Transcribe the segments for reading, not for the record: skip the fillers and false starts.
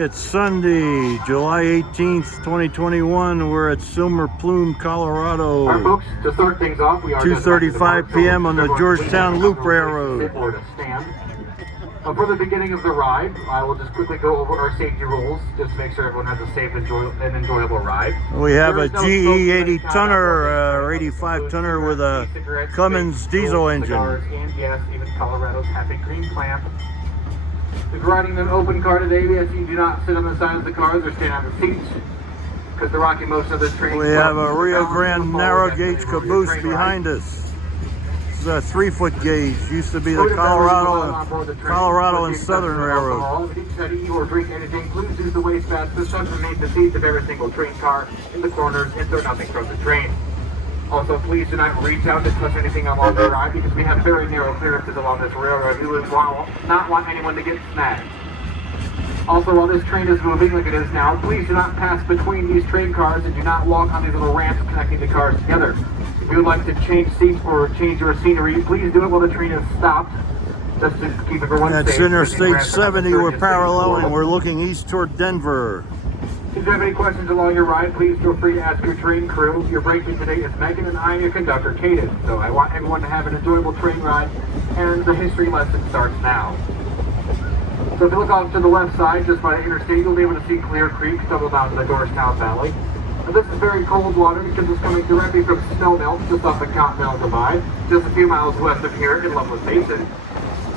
It's Sunday, July 18th, 2021. We're at Plume, Colorado. All right, folks, to start things off, we are 2:35 p.m. on the Georgetown Loop Railroad. For the beginning of the ride, I will just quickly go over our safety rules, just to make sure everyone has a safe and enjoyable ride. We have a GE 80 tonner, or 85 tonner with a Cummins diesel engine. Cigars, and yes, even Colorado's Happy Green plant. If you're riding an open car today, we ask you do not sit on the sides of the cars or stand on the seats, because the rocking motion of this train. We have a Rio Grande narrow gauge caboose behind us. This is a 3-foot gauge. Used to be the Colorado and Southern Railroad. If you study or drink anything, please use the wastepads system to make the seats of every single train car in the corners and throw nothing from the train. Also, please do not reach out to touch anything along the ride, because we have very narrow clearances along this railroad. We would not want anyone to get snagged. Also, while this train is moving like it is now, please do not pass between these train cars and do not walk on these little ramps connecting the cars together. If you would like to change seats or change your scenery, please do it while the train is stopped, just to keep everyone safe. That's Interstate 70. We're paralleling. We're looking east toward Denver. If you have any questions along your ride, please feel free to ask your train crew. Your brakeman today is Megan, and I'm your conductor, Kaden. So I want everyone to have an enjoyable train ride, and the history lesson starts now. So if you look off to the left side, just by the interstate, you'll be able to see Clear Creek double down to the Georgetown Valley. Now, this is very cold water because it's coming directly from Snowmelt, just off the Continental Divide, just a few miles west of here in Loveland Basin.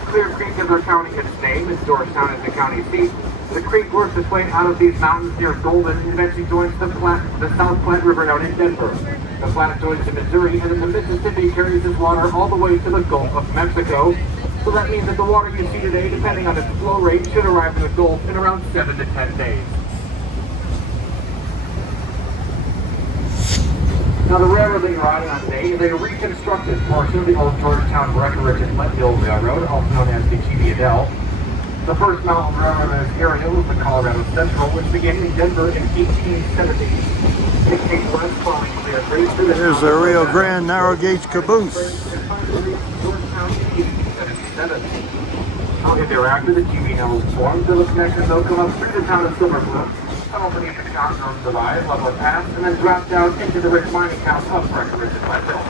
Clear Creek is our county its name, and Georgetown is the county seat. The creek works its way out of these mountains near Golden and eventually joins the South Platte River down in Denver. The Platte joins the Missouri, and then the Mississippi carries its water all the way to the Gulf of Mexico. So that means that the water you see today, depending on its flow rate, should arrive in the Gulf in around 7 to 10 days. Now, the railroad that you're riding on today is a reconstructed portion of the old Georgetown, Breckenridge, and Leadville Railroad, also known as the G.B.Adele. The first mountain railroad in this area was the Colorado Central, which began in Denver in 1870. It came west following Clear Creek. There's a Rio Grande narrow gauge caboose. Thereafter, the G.B.Adele was formed. The connection, though, come up through the town of Silver Plume, tunnel beneath the Continental Divide, Level Pass, and then drop down into the rich mining towns of Breckenridge and Leadville.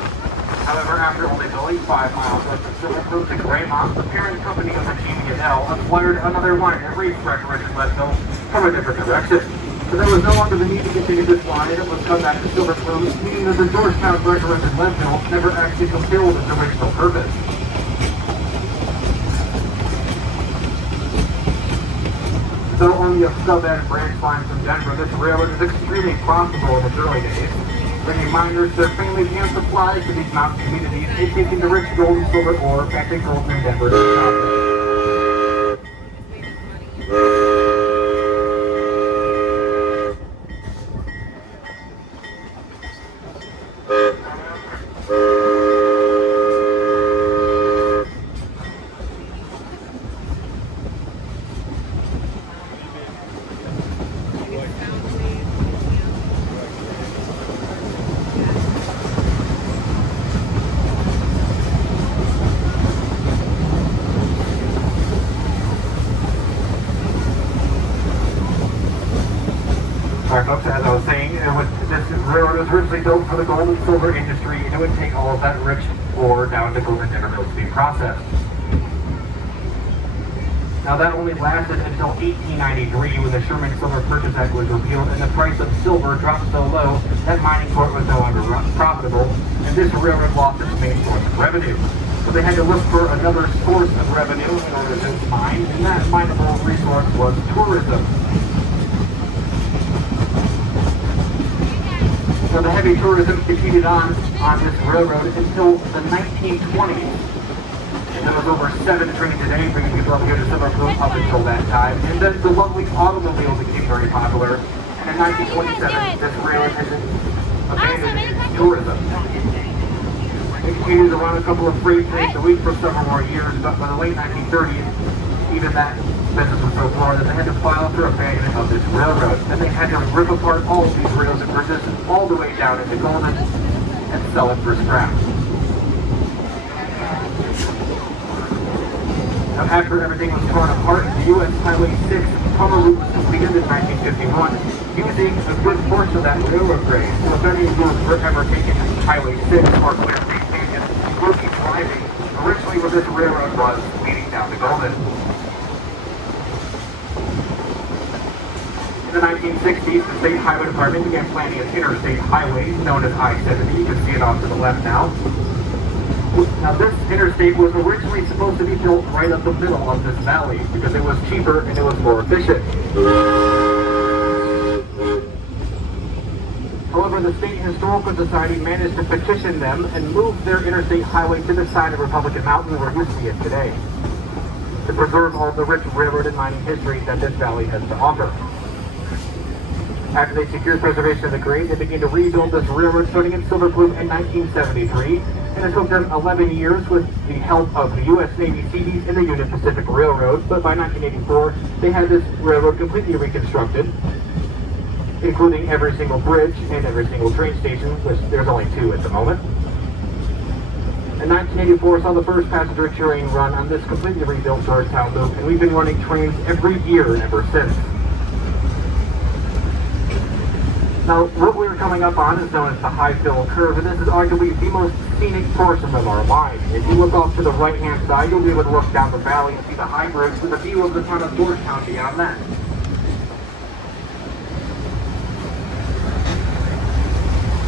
However, after only building 5 miles west of Silver Plume to Graymont, the parent company of the G.B.Adele acquired another line that reached Breckenridge and Leadville from a different direction. So there was no longer the need to continue this line, and it was come back to Silver Plume, meaning that the Georgetown, Breckenridge, and Leadville never actually fulfilled its original purpose. Though only a sub-end branch line from Denver, this railroad is extremely profitable in its early days, bringing miners, their families, and supplies to these mountain communities, and taking the rich gold and silver ore back to Golden and Denver to Wisconsin. Alright folks, as I was saying, this railroad was originally built for the gold and silver industry, and it would take all of that rich ore down to Golden Denver Mills to be processed. Now that only lasted until 1893 when the Sherman Silver Purchase Act was repealed and the price of silver dropped so low that mining port was no longer profitable, and this railroad lost its main source of revenue. So they had to look for another source of revenue in order to mine, and that mineable resource was tourism. So the heavy tourism continued on this railroad until the 1920s. And there was over 7 trains a day bringing people up here to Silver Plume up until that time. And then the lovely automobile became very popular. And in 1927, this railroad has abandoned its tourism. It continued to run a couple of freight trains a week for several more years, but by the late 1930s, even that business was so far that they had to file for abandonment of this railroad. And they had to rip apart all of these rails and bridges all the way down into Golden and sell it for scrap. Now, after everything was torn apart, the U.S. Highway 6 tunnel route was completed in 1951, using a good portion of that railroad grade. So if any of you were ever taking Highway 6 or Clear Creek Canyon, you'll be driving originally where this railroad was, leading down to Golden. In the 1960s, the State Highway Department began planning an interstate highway known as I-70. You can see it off to the left now. Now, this interstate was originally supposed to be built right up the middle of this valley because it was cheaper and it was more efficient. However, the State Historical Society managed to petition them and move their interstate highway to the side of Republican Mountain where you see it today, to preserve all the rich railroad and mining history that this valley has to offer. After they secured preservation of the grade, they began to rebuild this railroad starting in Silver Plume in 1973, and it took them 11 years with the help of the U.S. Navy Seabees and the Union Pacific Railroad, but by 1984, they had this railroad completely reconstructed, including every single bridge and every single train station, which there's only 2 at the moment. And 1984 saw the first passenger train run on this completely rebuilt Georgetown loop, and we've been running trains every year ever since. Now, what we're coming up on is known as the High Fill Curve, and this is arguably the most scenic portion of our line. If you look off to the right-hand side, you'll be able to look down the valley and see the high bridge with a view of the town of Georgetown beyond that.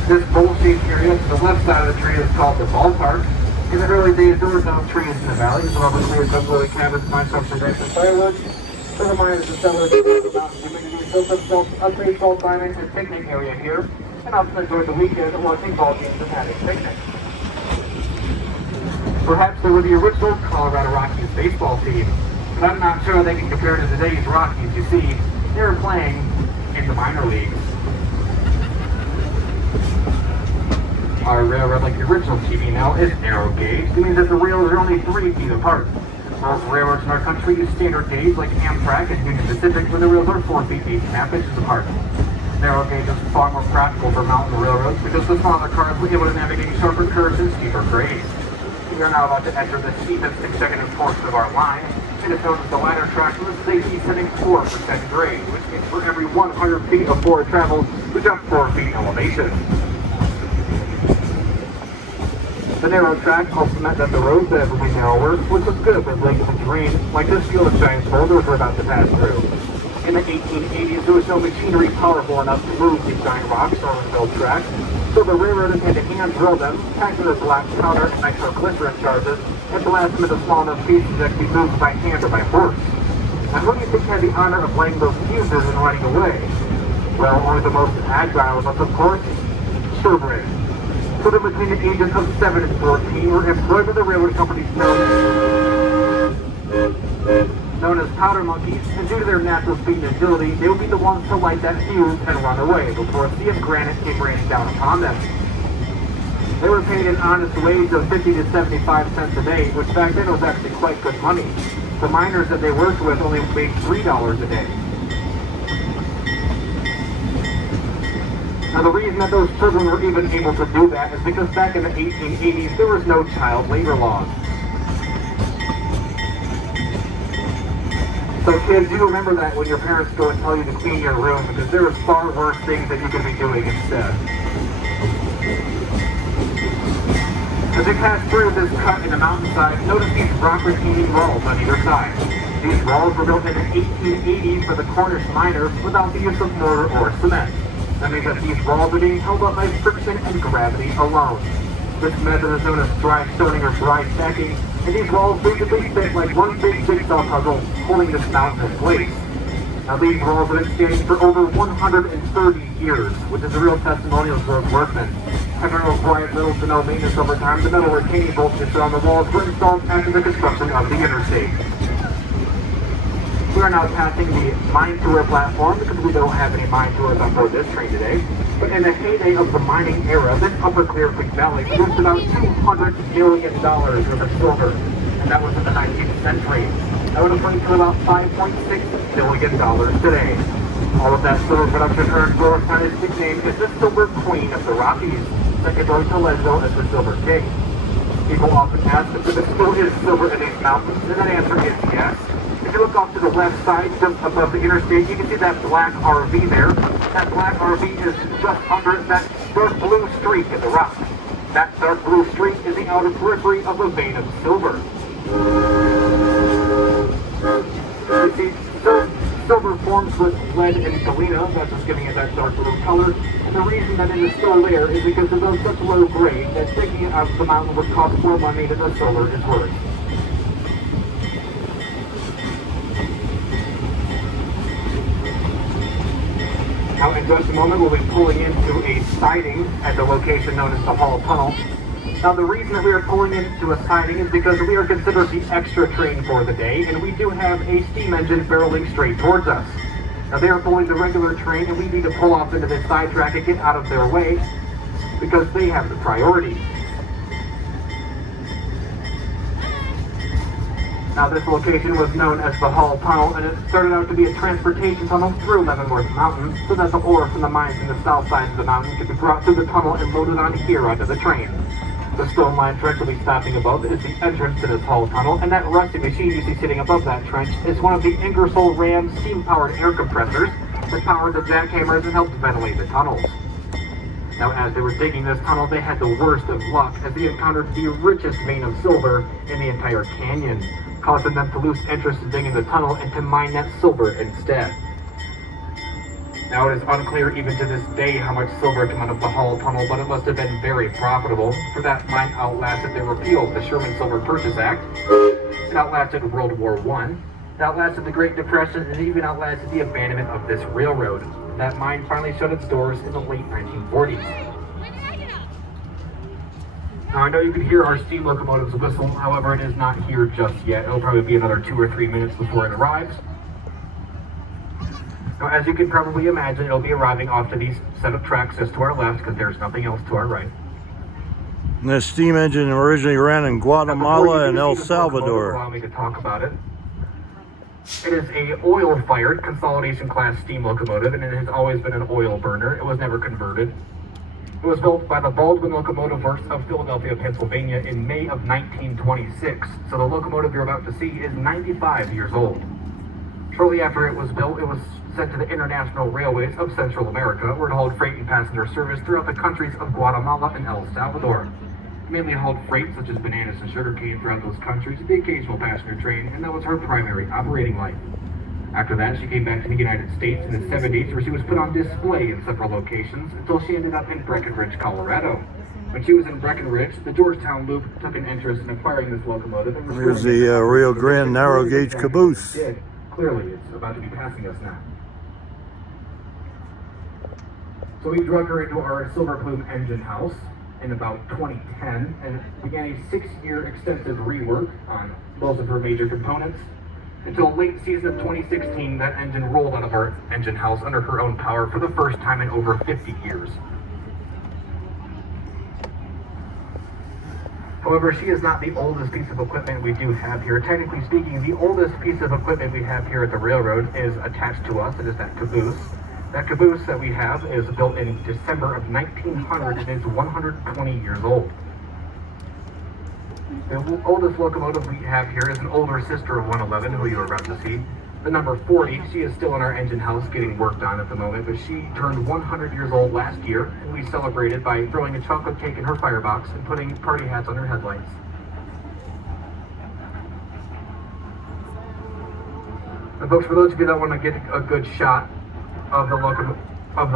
This bowl-shaped area to the left side of the tree is called the ballpark. In the early days, there were no trees in the valley, so obviously a couple of cabins, mine some and firewood. So the miners and settlers of the mountain community built themselves a baseball diamond and picnic area here, and often enjoyed the weekend watching ball games and having picnics. Perhaps they were the original Colorado Rockies baseball team, but I'm not sure they can compare to today's Rockies. You see, they were playing in the minor leagues. Our railroad, like the original TV now, is narrow gauge. It means that the rails are only 3 feet apart. Most railroads in our country use standard gauge like Amtrak and Union Pacific, where the rails are 4 feet 8.5 inches apart. Narrow gauge is far more practical for mountain railroads because the smaller cars were able to navigate sharper curves and steeper grades. We are now about to enter the steepest consecutive portion of our line. It is known as the ladder track, and this is a descending 4% grade, which means for every 100 feet of forward travel, we jump 4 feet in elevation. The narrow track also meant that the roads that would be narrower, which was good with lakes and terrain, like this field of giant boulders we're about to pass through. In the 1880s, there was no machinery powerful enough to move these giant rocks on the built track, so the railroaders had to hand drill them, pack them with black powder and nitroglycerin charges, and blast them into small enough pieces that could be moved by hand or by horse. And who do you think had the honor of laying those fuses and running away? Well, only the most agile of us, of course, Sherbrooke. Children between the ages of 7 and 14 were employed by the railroad companies known as powder monkeys, and due to their natural speed and agility, they would be the ones to light that fuse and run away before a sea of granite came raining down upon them. They were paid an honest wage of 50 to 75 cents a day, which back then was actually quite good money. The miners that they worked with only made $3 a day. Now, the reason that those children were even able to do that is because back in the 1880s, there was no child labor laws. So kids, you remember that when your parents go and tell you to clean your room, because there are far worse things that you could be doing instead. As we pass through this cut in the mountainside, notice these rock retaining walls on either side. These walls were built in the 1880s for the Cornish miners without the use of mortar or cement. That means that these walls are being held up by friction and gravity alone. This method is known as dry stoning or dry stacking, and these walls basically fit like one big jigsaw puzzle holding this mountain in place. Now, these walls have been standing for over 130 years, which is a real testimonial to those workmen. Having required little to no maintenance over time, the metal retaining bolts that surround the walls were installed after the construction of the interstate. We are now passing the mine tour platform because we don't have any mine tours on board this train today. But in the heyday of the mining era, this upper Clear Creek Valley produced about $200 million worth of silver, and that was in the 19th century. That would equate to about $5.6 billion today. All of that silver production earned Georgetown its nickname is the Silver Queen of the Rockies, secondary to Leadville as the Silver King. People often ask if there still is silver in these mountains, and that answer is yes. If you look off to the left side, just above the interstate, you can see that black RV there. That black RV is just under that dark blue streak in the rock. That dark blue streak is the outer periphery of a vein of silver. You see, silver forms with lead and galena, that's what's giving it that dark blue color. And the reason that it is still there is because it's of such low grade that digging it out of the mountain would cost more money than the silver is worth. Now in just a moment we'll be pulling into a siding at the location known as the Hall Tunnel. Now the reason that we are pulling into a siding is because we are considered the extra train for the day, and we do have a steam engine barreling straight towards us. Now they are pulling the regular train, and we need to pull off into this side track and get out of their way because they have the priority. Now this location was known as the Hall Tunnel, and it started out to be a transportation tunnel through Leavenworth Mountain so that the ore from the mines in the south side of the mountain could be brought through the tunnel and loaded on here onto the train. The stone line trench we'll be stopping above is the entrance to this Hall Tunnel, and that rusty machine you see sitting above that trench is one of the Ingersoll Rand steam-powered air compressors that powered the jackhammers and helped ventilate the tunnels. Now as they were digging this tunnel, they had the worst of luck as they encountered the richest vein of silver in the entire canyon, causing them to lose interest in digging the tunnel and to mine that silver instead. Now it is unclear even to this day how much silver came out of the Hall Tunnel, but it must have been very profitable, for that mine outlasted the repeal of the Sherman Silver Purchase Act, it outlasted World War I, it outlasted the Great Depression, and it even outlasted the abandonment of this railroad. That mine finally shut its doors in the late 1940s. Now I know you can hear our steam locomotives whistle, however it is not here just yet. It'll probably be another 2 or 3 minutes before it arrives. Now, as you can probably imagine, it'll be arriving off to these set of tracks just to our left because there's nothing else to our right. And this steam engine originally ran in Guatemala and El Salvador. Allow me to talk about it. It is a oil-fired consolidation class steam locomotive, and it has always been an oil burner. It was never converted. It was built by the Baldwin Locomotive Works of Philadelphia, Pennsylvania in May of 1926. So the locomotive you're about to see is 95 years old. Shortly after it was built, it was sent to the International Railways of Central America, where it hauled freight and passenger service throughout the countries of Guatemala and El Salvador. It mainly hauled freight such as bananas and sugarcane throughout those countries, the occasional passenger train, and that was her primary operating life. After that, she came back to the United States in the 70s, where she was put on display in several locations until she ended up in Breckenridge, Colorado. When she was in Breckenridge, the Georgetown Loop took an interest in acquiring this locomotive. And Here's the Rio Grande narrow gauge caboose. Clearly, it's about to be passing us now. So we drug her into our Silver Plume engine house in about 2010 and began a 6-year extensive rework on most of her major components. Until late season of 2016, that engine rolled out of our engine house under her own power for the first time in over 50 years. However, she is not the oldest piece of equipment we do have here. Technically speaking, the oldest piece of equipment we have here at the railroad is attached to us. It is that caboose. That caboose that we have is built in December of 1900 and is 120 years old. The oldest locomotive we have here is an older sister of 111, who you are about to see. The number 40, she is still in our engine house getting worked on at the moment, but she turned 100 years old last year, and we celebrated by throwing a chocolate cake in her firebox and putting party hats on her headlights. And folks, for those of you that want to get a good shot of the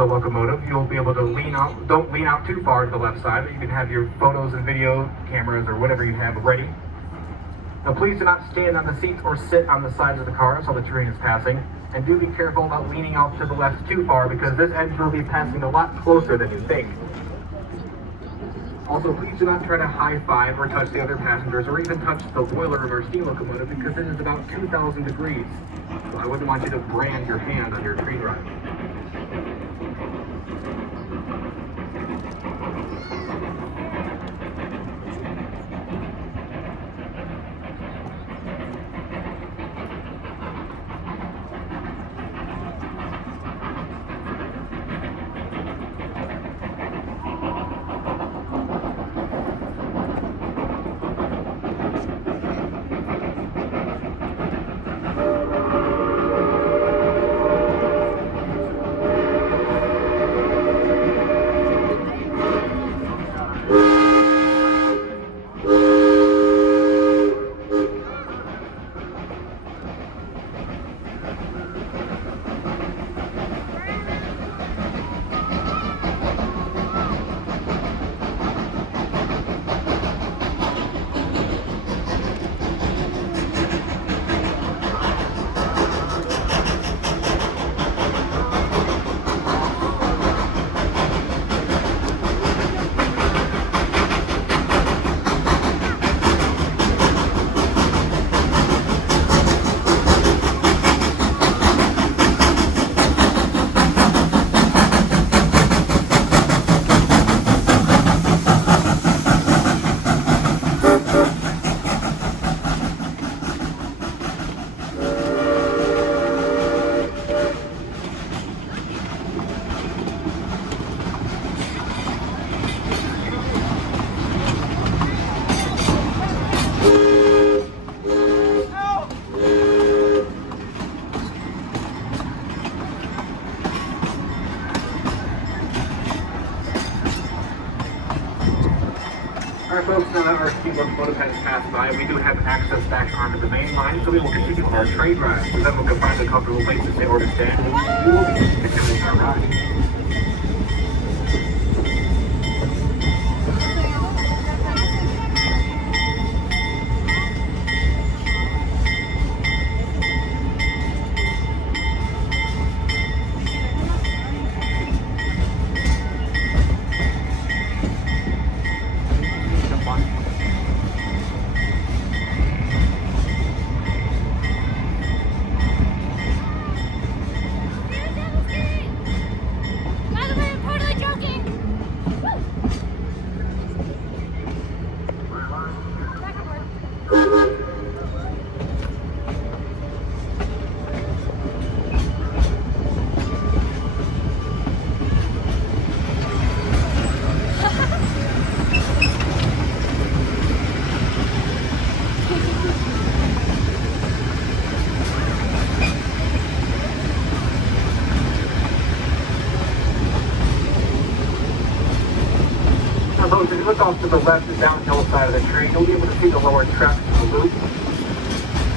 locomotive, you'll be able to lean out. Don't lean out too far to the left side, but you can have your photos and video cameras or whatever you have ready. Now please do not stand on the seats or sit on the sides of the car while the train is passing, and do be careful about leaning off to the left too far because this engine will be passing a lot closer than you think. Also, please do not try to high-five or touch the other passengers or even touch the boiler of our steam locomotive because it is about 2,000 degrees. So I wouldn't want you to brand your hand on your train ride. locomotive has passed by, we do have access back onto the main line, so we will continue our train ride. So then we can find a comfortable place to stay or to stand. We will be continuing our ride. If you look off to the left and downhill side of the train, you'll be able to see the lower tracks of the loop.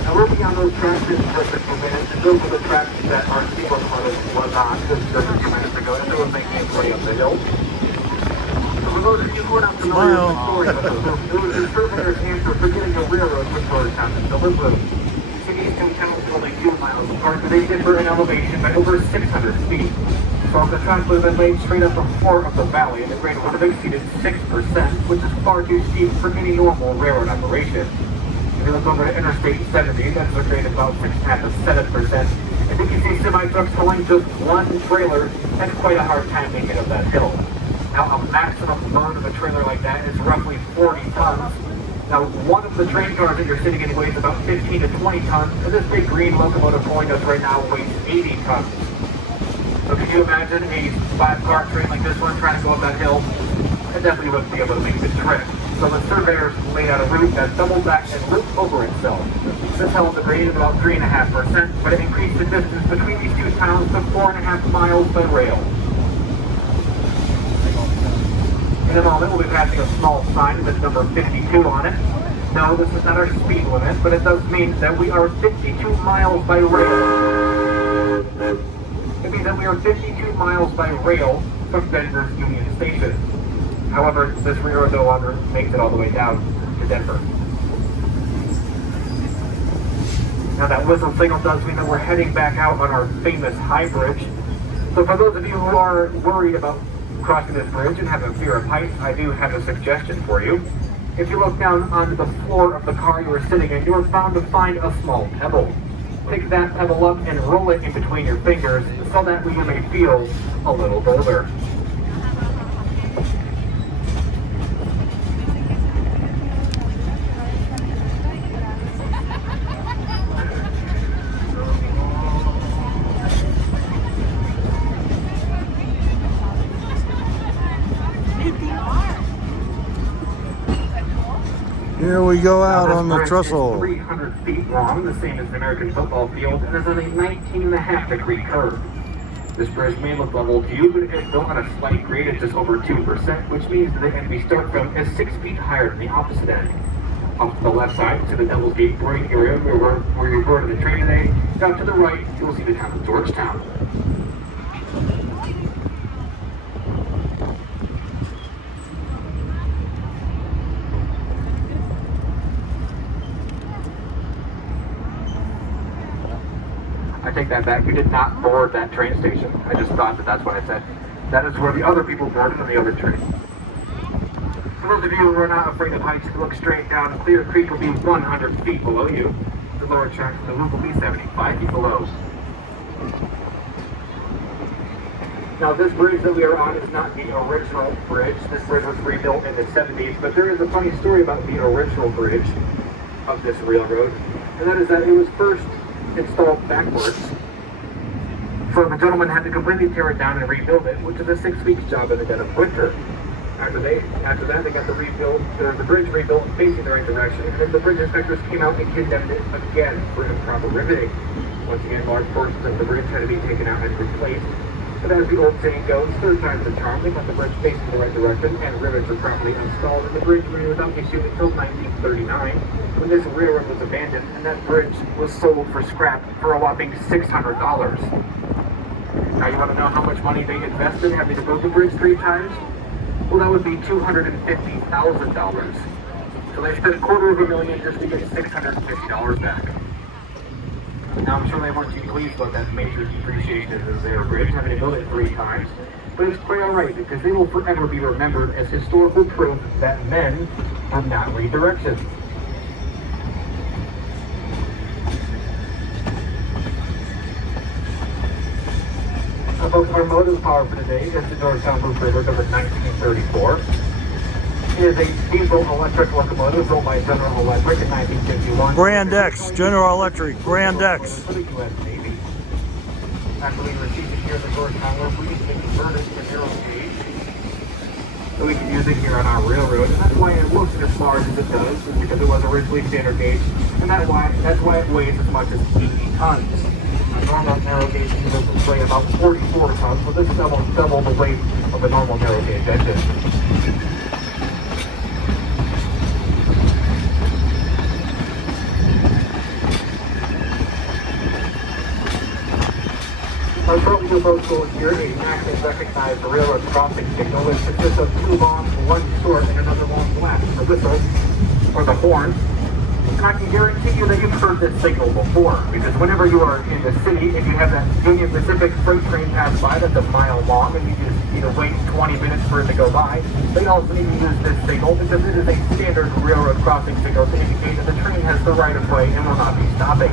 Now we'll be on those tracks in just a few minutes, and those are the tracks that our steam locomotive was on just a few minutes ago, and they were making its way up the hill. So for those of you who are not familiar with the story of the loop, it was the surveyor's answer for getting a railroad with Georgetown and Plume. These two towns are only 2 miles apart, but they differ in elevation by over 600 feet. So if the track would have been laid straight up the floor of the valley, the grade would have exceeded 6%, which is far too steep for any normal railroad operation. If you look over to Interstate 70, that's a grade of about 6.5 to 7%. And you can see semi-trucks pulling just one trailer and quite a hard time making up that hill. Now, a maximum load of a trailer like that is roughly 40 tons. Now, one of the train cars that you're sitting in weighs about 15 to 20 tons, and this big green locomotive pulling us right now weighs 80 tons. So can you imagine a 5-car train like this one trying to go up that hill? It definitely wouldn't be able to make the trip. So the surveyors laid out a route that doubled back and looped over itself. This held the grade at about 3.5%, but it increased the distance between these two towns to 4.5 miles by rail. In a moment, we'll be passing a small sign with number 52 on it. No, this is not our speed limit, but it does mean that we are 52 miles by rail. It means that we are 52 miles by rail from Denver's Union Station. However, this railroad no longer makes it all the way down to Denver. Now that whistle signal does mean that we're heading back out on our famous high bridge. So for those of you who are worried about crossing this bridge and have a fear of heights, I do have a suggestion for you. If you look down onto the floor of the car you are sitting in, you are bound to find a small pebble. Pick that pebble up and roll it in between your fingers so that you may feel a little bolder. Here we go out on the trestle. 300 feet long, the same as the American football field, and is on a 19.5-degree curve. This bridge may look level to you, but it is built on a slight grade at just over 2%, which means that the end we start from is 6 feet higher than the opposite end. Off to the left side, to the Devil's Gate boarding area where you boarded the train today. Down to the right, you will see the town of Georgetown. I take that back. We did not board that train station. I just thought that that's what I said. That is where the other people boarded on the other train. For those of you who are not afraid of heights, look straight down. Clear Creek will be 100 feet below you. The lower track from the loop will be 75 feet below. Now this bridge that we are on is not the original bridge. This bridge was rebuilt in the 70s, but there is a funny story about the original bridge of this railroad, and that is that it was first installed backwards. So the gentleman had to completely tear it down and rebuild it, which is a 6-week job in the dead of winter. After that, they got the bridge rebuilt facing the right direction, and then the bridge inspectors came out and condemned it again for improper riveting. Once again, large portions of the bridge had to be taken out and replaced. But as the old saying goes, third time's a charm. They got the bridge facing the right direction, and rivets were properly installed, and the bridge remained without issue until 1939, when this railroad was abandoned, and that bridge was sold for scrap for a whopping $600. Now you want to know how much money they invested having to build the bridge 3 times? Well, that would be $250,000. So they spent $250,000 just to get $650 back. Now I'm sure they weren't too pleased about that major depreciation of their bridge, having to build it 3 times. But it's quite alright, because they will forever be remembered as historical proof that men have not read directions. Now folks, our motive power for today is the Georgetown Plume built in 1934. It is a diesel electric locomotive built by General Electric in 1951. Brand X, General Electric, Brand X. For the U.S. Navy. After we received it here in the Georgetown, we're pleased to convert it to narrow gauge, so we can use it here on our railroad. And that's why it looks as large as it does, is because it was originally standard gauge, and that's why it weighs as much as 80 tons. A normal narrow gauge engine will weigh about 44 tons, so this is almost double the weight of a normal narrow gauge engine. Our short approach goal here, a nationally recognized railroad crossing signal, which consists of 2 long, 1 short, and another long blast, the whistle, or the horn. And I can guarantee you that you've heard this signal before, because whenever you are in the city, if you have that Union Pacific freight train pass by that's a mile long, and you just need to wait 20 minutes for it to go by, they also need to use this signal, because it is a standard railroad crossing signal to indicate that the train has the right of way and will not be stopping.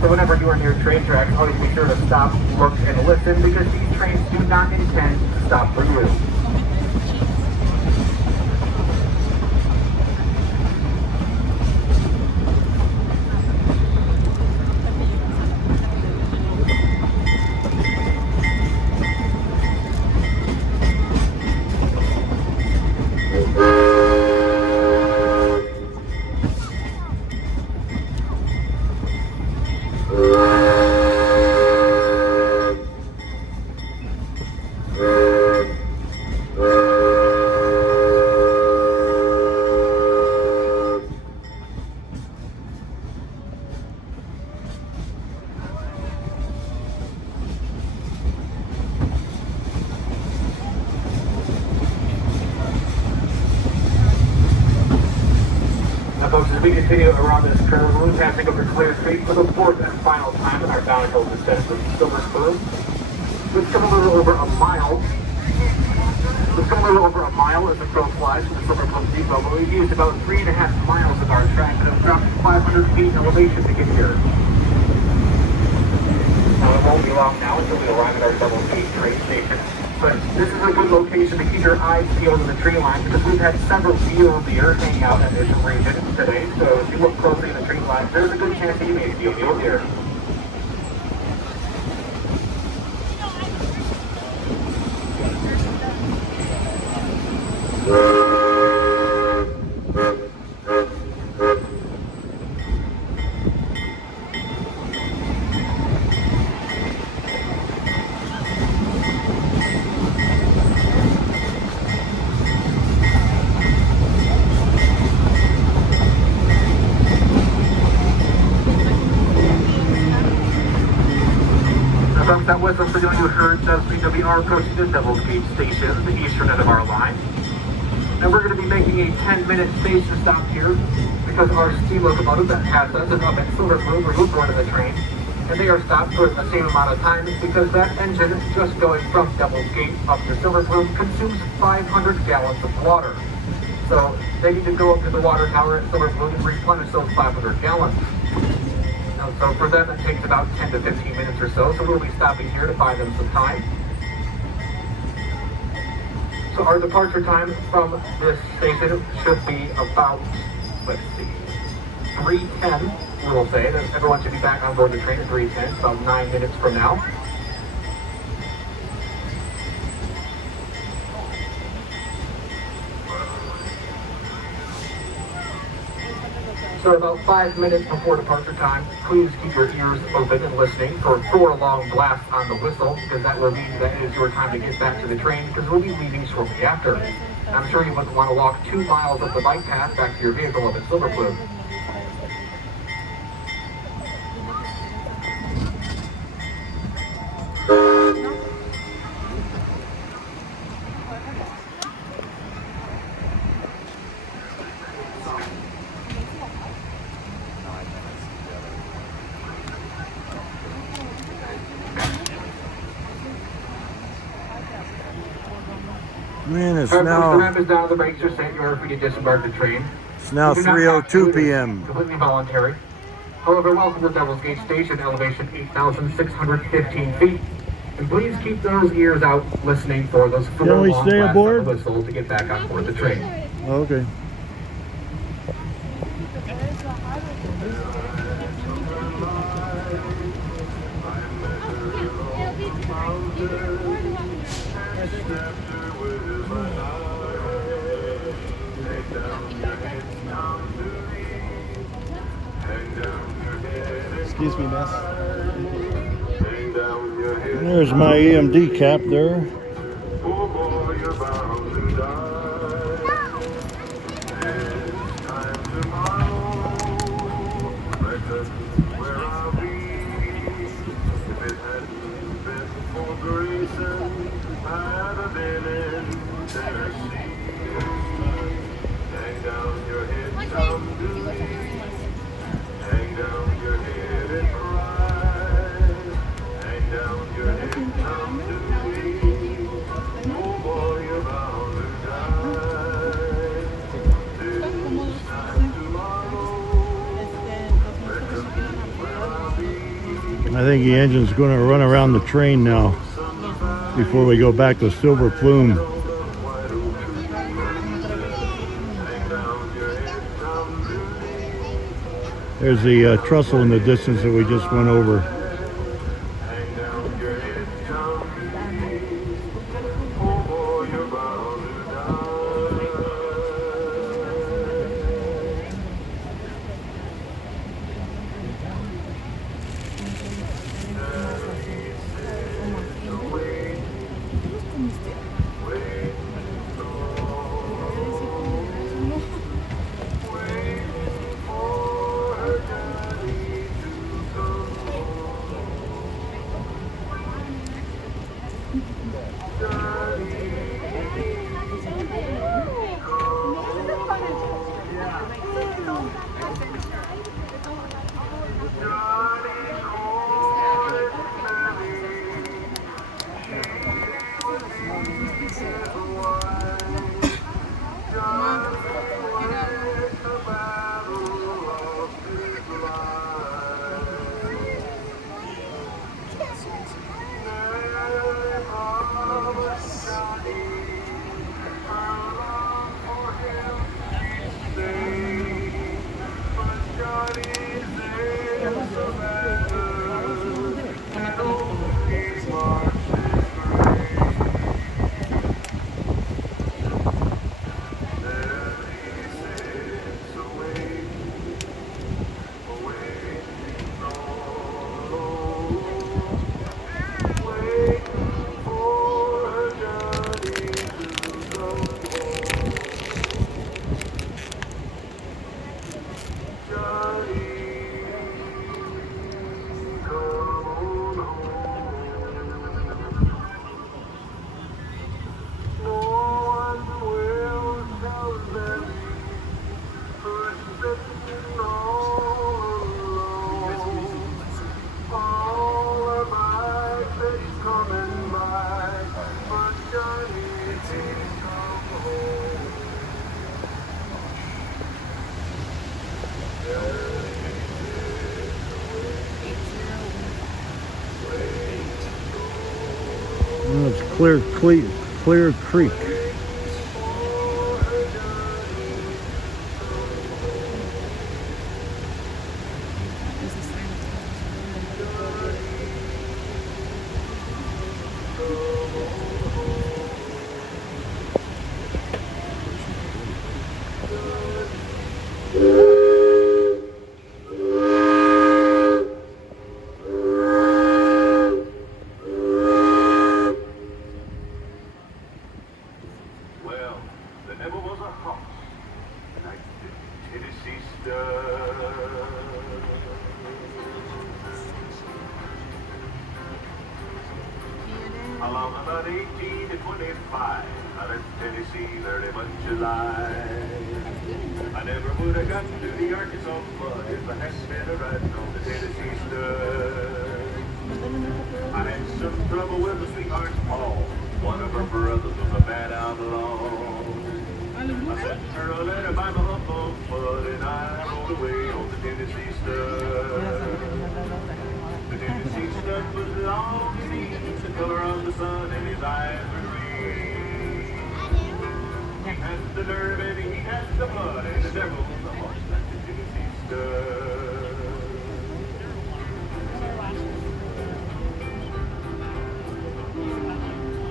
So whenever you are near train tracks, always be sure to stop, look, and listen, because these trains do not intend to stop for you. Folks, as we continue around this curve, we're passing over Clear Street for the 4th and final time in our downhill descent from Silver Plume. We've come a little over a mile. As the crow flies from the Silver Plume depot, but we've used about 3.5 miles of our track and have dropped 500 feet in elevation to get here. Now, it won't be long now until we arrive at our double gauge train station. But this is a good location to keep your eyes peeled in the tree line, because we've had several mule deer hanging out in this region today. So if you look closely in the tree line, there's a good chance that you may see a mule deer. That whistle signal you heard does mean that we are approaching the double gauge station, the eastern end of our line. And we're going to be making a 10-minute station stop here, because our steam locomotive that has us is up at Silver Plume, where we're going to the train. And they are stopped for the same amount of time, because that engine, just going from Double Gate up to Silver Plume, consumes 500 gallons of water. So they need to go up to the water tower at Silver Plume and replenish those 500 gallons. So for them, it takes about 10 to 15 minutes or so we'll be stopping here to buy them some time. So our departure time from this station should be about, let's see, 3:10, we will say. That everyone should be back on board the train at 3:10, about 9 minutes from now. So So about 5 minutes before departure time, please keep your ears open and listening for 4 long blasts on the whistle, because that will mean that it is your time to get back to the train, because we'll be leaving shortly after. I'm sure you wouldn't want to walk 2 miles up the bike path back to your vehicle up at Silver Plume. Man, it's The now ramp is down, the brakes are set in order for you to disembark the train. 3:02 p.m. Completely voluntary. However, welcome to Devil's Gate Station, elevation 8,615 feet. And please keep those ears out listening for those 4 Can we long stay blasts aboard? on the whistle to get back on board the train. Okay. Excuse me, miss. There's my EMD cap there. I think the engine's going to run around the train now before we go back to Silver Plume. There's the trestle in the distance that we just went over. It's Clear Creek. Along about 18 to 25, I left Tennessee very much alive. I never would have gotten to the Arkansas flood if I hadn't been a riding on the Tennessee stud. I had some trouble with my sweetheart Paul. One of her brothers was a bad outlaw. I sent her a letter by my humble foot, and I rode away on the Tennessee stud. The Tennessee stud was long and neat, the color of the sun, and his eyes were green. He had the nerve and he had the blood, and the devil was the horse like the Tennessee stud.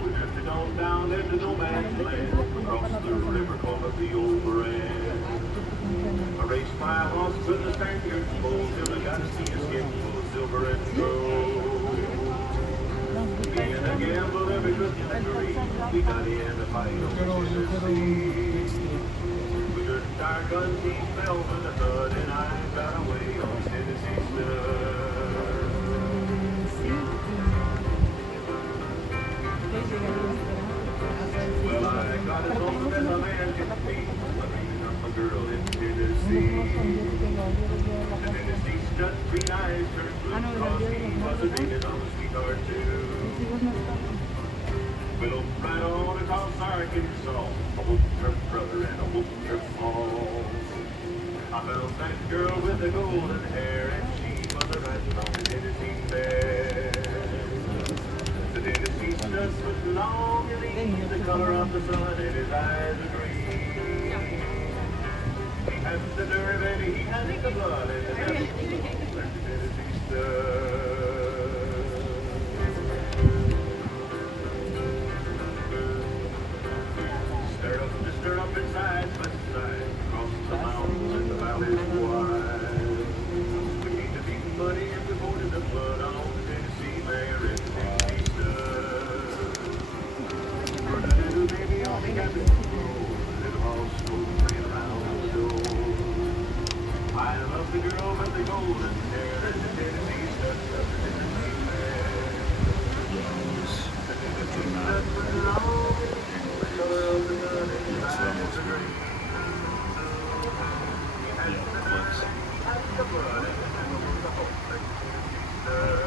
We drifted on down into no man's land, across the river called the Overend. I raced my horse with the Spaniards full till I got to see a skin full of silver and gold. Being a gamble every good victory, we got in a fight on Tennessee. We turned our guns, he fell with a thud, and I got away on Tennessee stud. Well, I got as old as a man can be, loving up a girl in Tennessee. The Tennessee stud, green eyes turned blue, cause he was a digging on a sweetheart too. We looked right on across Arkansas, a whooped her brother and a whooped her Paul. I found that girl with the golden hair, and she was a riding on the Tennessee fair. The Tennessee stud was long and lean, the color of the sun, and his eyes were green. He had the nerve and he had the blood, and the devil was the Tennessee stud. Stir up inside, by side, across the mountains and the valleys wide. We need to be muddy and we voted the blood on the Tennessee mare and the Tennessee stud. For the little baby on the cabin floor, little house smoke playing around the door. I love the girl with the golden hair and the Tennessee stud of the Tennessee mare. The Tennessee stud was long and the color of the sun and his eyes were green. He had the blood and the devil was the horse like the Tennessee stud.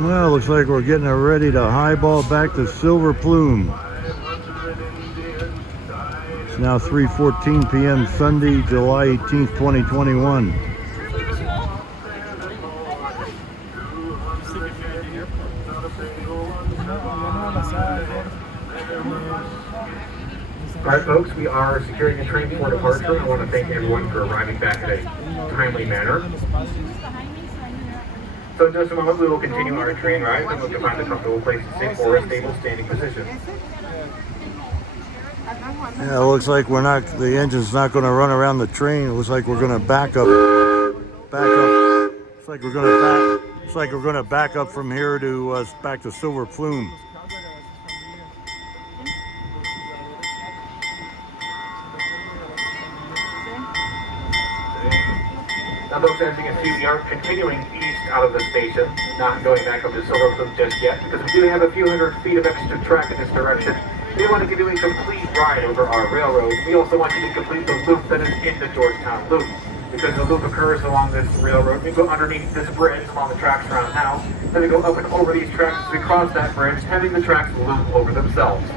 Well, looks like we're getting ready to highball back to Silver Plume. It's now 3:14 p.m. Sunday, July 18th, 2021. Alright folks, we are securing the train for departure. I want to thank everyone for arriving back in a timely manner. So in just a moment, we will continue our train ride, and we can find a comfortable place to sit or a stable standing position. Yeah, it looks like the engine's not going to run around the train. It looks like we're going to back up. It's like we're going to back up from here to back to Silver Plume. Now folks, as you can see, we are continuing east out of the station, not going back up to Silver Plume just yet, because we do have a few hundred feet of extra track in this direction. We want to give you a complete ride over our railroad. We also want you to complete the loop that is in the Georgetown loop. Because the loop occurs along this railroad, we go underneath this bridge along the tracks around now, then we go up and over these tracks as we cross that bridge, having the tracks loop over themselves.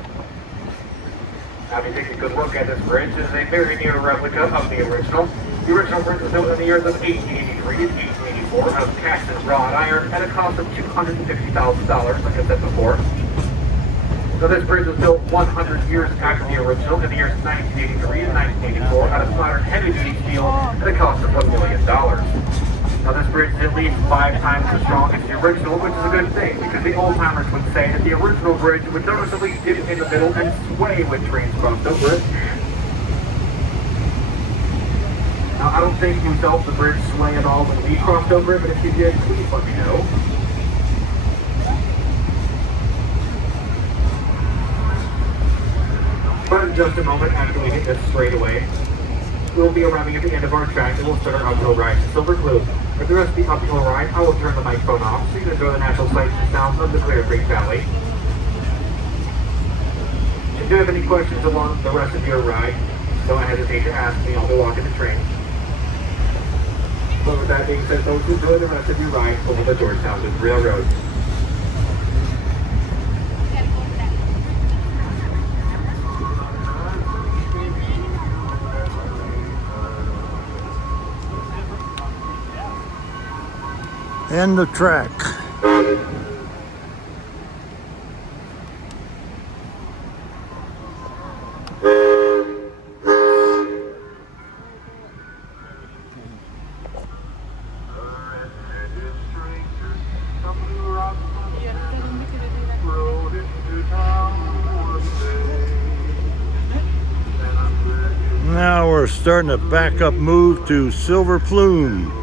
Now if you take a good look at this bridge, it is a very near replica of the original. The original bridge was built in the years of 1883 and 1884 out of cast and wrought iron at a cost of $250,000, like I said before. So this bridge was built 100 years after the original in the years 1983 and 1984 out of modern heavy-duty steel at a cost of $1 million. Now this bridge is at least 5 times as strong as the original, which is a good thing, because the old-timers would say that the original bridge would noticeably dip in the middle and sway when trains crossed over it. Now I don't think you felt the bridge sway at all when we crossed over it, but if you did, please let me know. But in just a moment after we hit this straightaway, we'll be arriving at the end of our track and we'll start our uphill ride to Silver Plume. For the rest of the uphill ride, I will turn the microphone off so you can enjoy the natural sights and sounds of the Clear Creek Valley. If you have any questions along the rest of your ride, don't hesitate to ask me. I'll be walking the train. But with that being said, folks, enjoy the rest of your ride over the Georgetown Loop Railroad. End of track. Now we're starting to back up, move to Silver Plume.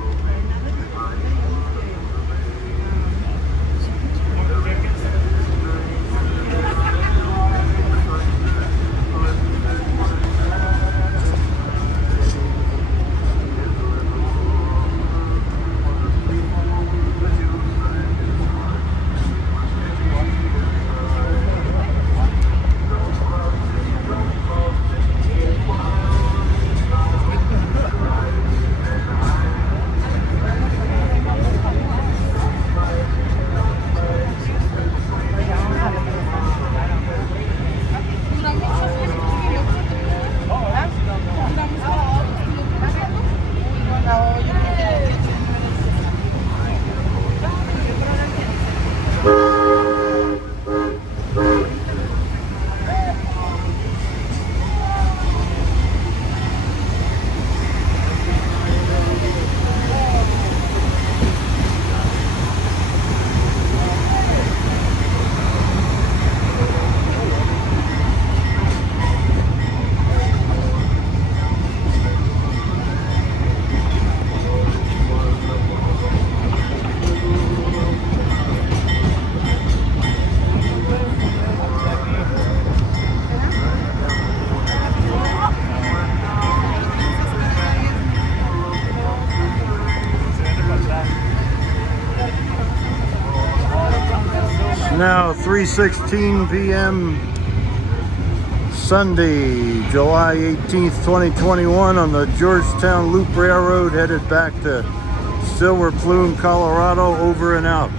Now 3:16 p.m. Sunday, July 18th, 2021 on the Georgetown Loop Railroad, headed back to Silver Plume, Colorado. Over and out.